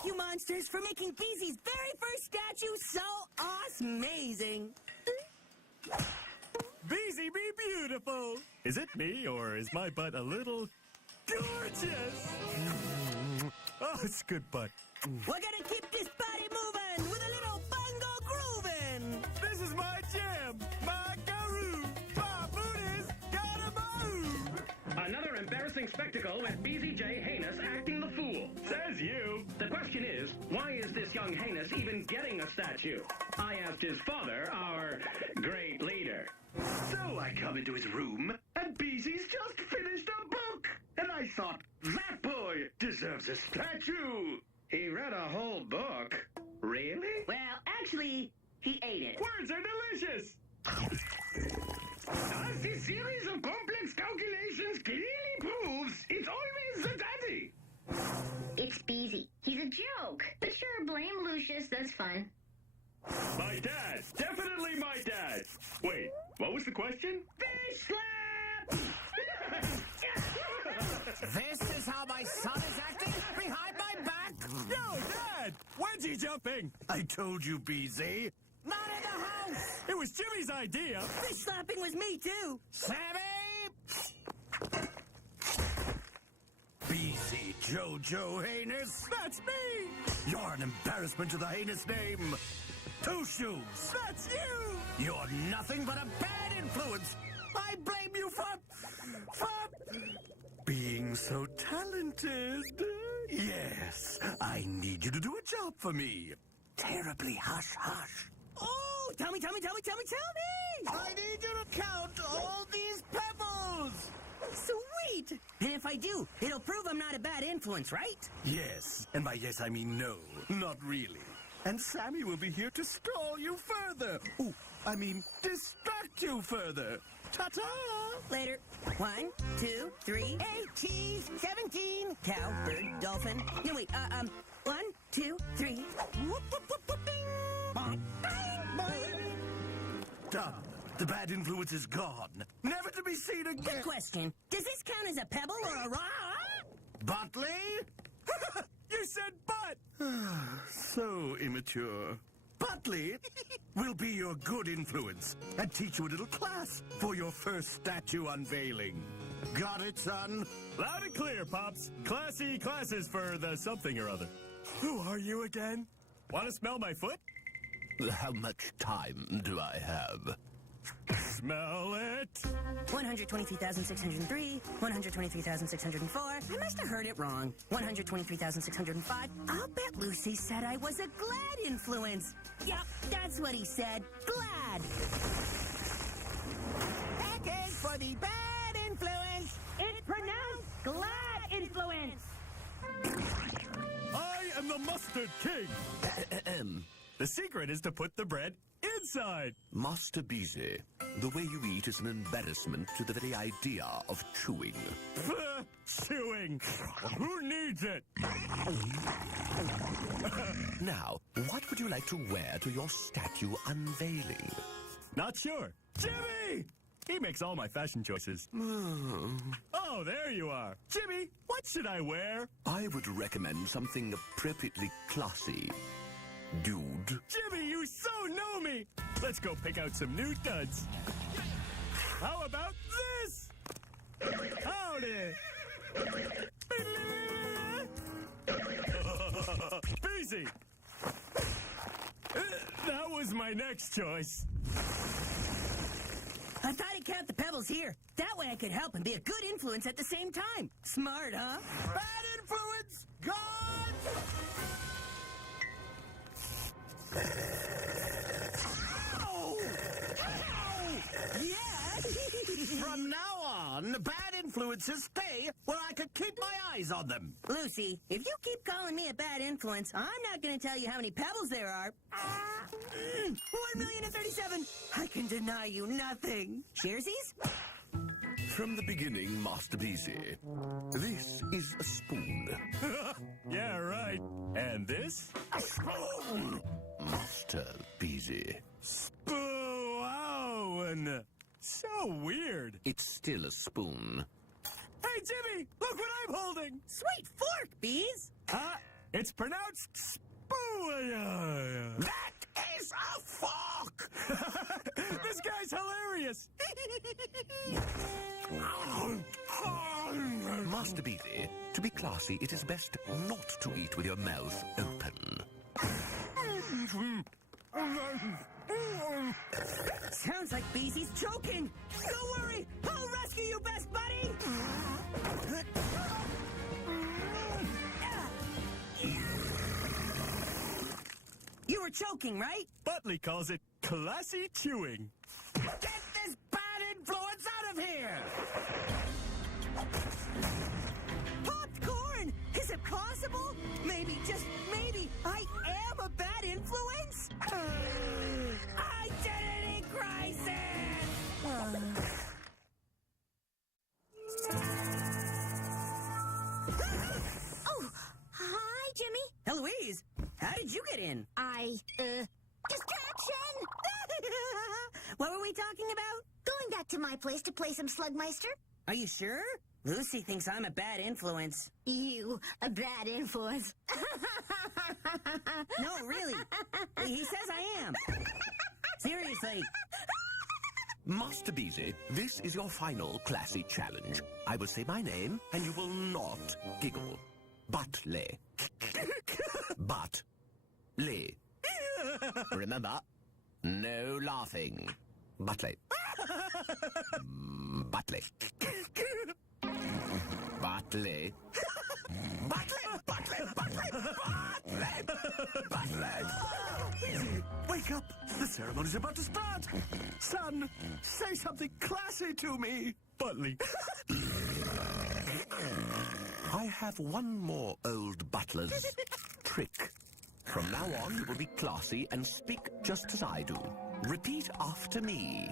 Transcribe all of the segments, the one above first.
Thank you, monsters, for making Beezy's very first statue so awesome-mazing. Beezy be beautiful. Is it me, or is my butt a little gorgeous? Oh, it's good butt. We're gonna keep this body moving with a little bongo grooving. This is my jam, my guru. My booty's gotta move. Another embarrassing spectacle with Beezy J. Heinous acting the fool. Says you. The question is, why is this young Heinous even getting a statue? I asked his father, our great leader. So I come into his room, and Beezy's just finished a book. And I thought, that boy deserves a statue. He read a whole book. Really? Well, actually, he ate it. Words are delicious. As this series of complex calculations clearly proves, it's always the daddy. It's Beezy. He's a joke. But sure, blame Lucius. That's fun. My dad. Definitely my dad. Wait, what was the question? Fish slap! This is how my son is acting behind my back? Yo, Dad! When's he jumping? I told you, Beezy. Not in the house! It was Jimmy's idea. Fish slapping was me, too. Sammy! Beezy Jojo Heinous. That's me! You're an embarrassment to the heinous name. Two Shoes. That's you! You're nothing but a bad influence. I blame you for being so talented. Yes, I need you to do a job for me. Terribly hush-hush. Oh, tell me. I need you to count all these pebbles. Sweet. And if I do, it'll prove I'm not a bad influence, right? Yes, and by yes I mean no, not really. And Sammy will be here to stall you further. Ooh, I mean distract you further. Ta-ta! Later. 1, 2, 3, 18, 17. Cow, bird, dolphin. No, wait, 1, 2, 3. Whoop, whoop, whoop, whoop, bing. Bonk, bang, boing. Done. The bad influence is gone. Never to be seen again. Good question. Does this count as a pebble or a rock? Butley? You said butt! So immature. Butley will be your good influence and teach you a little class for your first statue unveiling. Got it, son? Loud and clear, Pops. Classy classes for the something or other. Who are you again? Want to smell my foot? How much time do I have? Smell it. 123,603, 123,604. I must have heard it wrong. 123,605. I'll bet Lucy said I was a glad influence. Yep, that's what he said. Glad. Package for the bad influence. It's pronounced glad influence. I am the Mustard King. The secret is to put the bread inside. Master Beezy, the way you eat is an embarrassment to the very idea of chewing. Chewing. Who needs it? Now, what would you like to wear to your statue unveiling? Not sure. Jimmy! He makes all my fashion choices. Oh, there you are. Jimmy, what should I wear? I would recommend something appropriately classy. Dude. Jimmy, you so know me! Let's go pick out some new duds. How about this? Howdy! Beezy! That was my next choice. I thought he'd count the pebbles here. That way I could help and be a good influence at the same time. Smart, huh? Bad influence gone! Ow! Ow! Yeah! From now on, bad influences stay where I could keep my eyes on them. Lucy, if you keep calling me a bad influence, I'm not going to tell you how many pebbles there are. 1,037,000. I can deny you nothing. Sharesies? From the beginning, Master Beezy, this is a spoon. Yeah, right. And this? A spoon! Master Beezy. Spoo-owen. So weird. It's still a spoon. Hey, Jimmy, look what I'm holding. Sweet fork, Bees. It's pronounced That is a fork! This guy's hilarious. Master Beezy, to be classy, it is best not to eat with your mouth open. Sounds like Beezy's choking. Don't worry, I'll rescue you, best buddy. You were choking, right? Butley calls it classy chewing. Get this bad influence out of here! Popcorn! Is it possible? Maybe, just maybe, I am a bad influence? Identity crisis! Oh, hi, Jimmy. Eloise, how did you get in? Distraction! What were we talking about? Going back to my place to play some Slugmeister? Are you sure? Lucy thinks I'm a bad influence. You, a bad influence. No, really. He says I am. Seriously. Master Beezy, this is your final classy challenge. I will say my name, and you will not giggle. Butley. Butley. Remember, no laughing. Butley. Butley. Butley. Butley! Wake up! The ceremony's about to start! Son, say something classy to me! Butley. I have one more old butler's trick. From now on, you will be classy and speak just as I do. Repeat after me.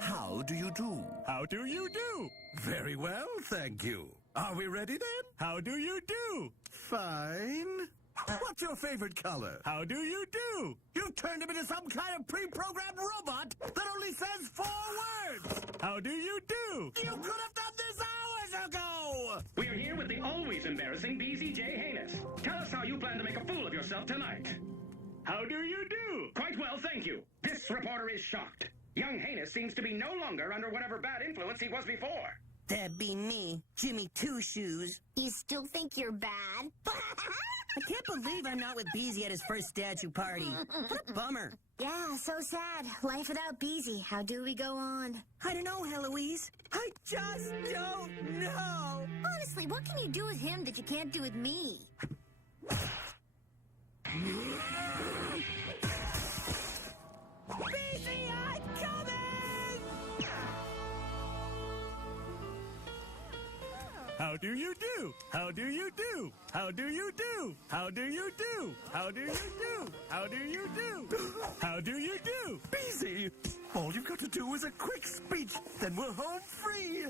How do you do? How do you do? Very well, thank you. Are we ready then? How do you do? Fine. What's your favorite color? How do you do? You turned him into some kind of pre-programmed robot that only says 4 words! How do you do? You could have done this hours ago! We're here with the always embarrassing Beezy J. Hanus. Tell us how you plan to make a fool of yourself tonight. How do you do? Quite well, thank you. This reporter is shocked. Young Hanus seems to be no longer under whatever bad influence he was before. That'd be me, Jimmy Two Shoes. You still think you're bad? I can't believe I'm not with Beezy at his first statue party. What a bummer. Yeah, so sad. Life without Beezy. How do we go on? I don't know, Eloise. I just don't know. Honestly, what can you do with him that you can't do with me? Beezy, I'm coming! How do you do? How do you do? How do you do? How do you do? How do you do? How do you do? How do you do? Beezy, all you've got to do is a quick speech, then we're home free.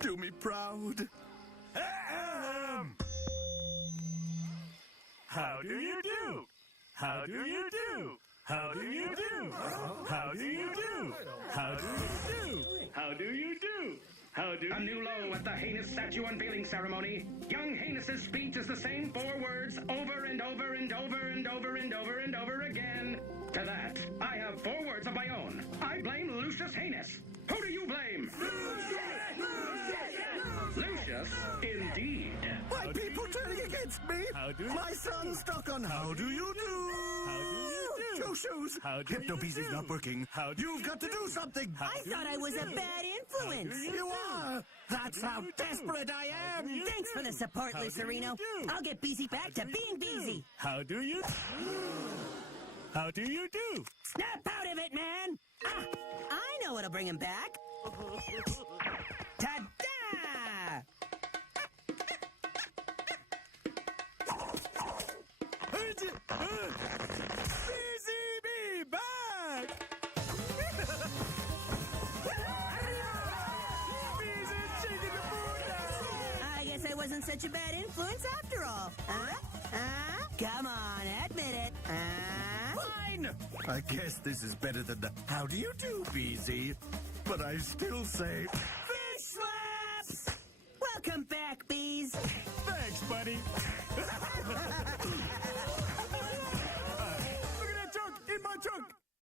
Do me proud. How do you do? How do you do? How do you do? How do you do? How do you do? How do you do? How do A new low at the Hanus statue unveiling ceremony. Young Hanus's speech is the same 4 words over and over and over and over and over and over again. To that, I have 4 words of my own. I blame Lucius Hanus. Who do you blame? Lucius, indeed. Why people turning against me? How do you My son's stuck on how do you do? How do you do? Two Shoes. How do Hypno you Beezy's do? not working. How do You've got to do something. I thought I was a bad influence. You are. That's how desperate I am. Thanks for the support, How do Lucerino. you do? I'll get Beezy back to being Beezy. How do you? How do you do? Snap out of it, man! Ah, I know what'll bring him back. Ta-da! Beezy be back! Beezy's shaking the moon now! I guess I wasn't such a bad influence after all. Huh? Huh? Come on, admit it. Huh? Fine. I guess this is better than the how do you do, Beezy. But I still say Fish slaps! Welcome back, Bees. thank Daddy. Look at that junk in my trunk.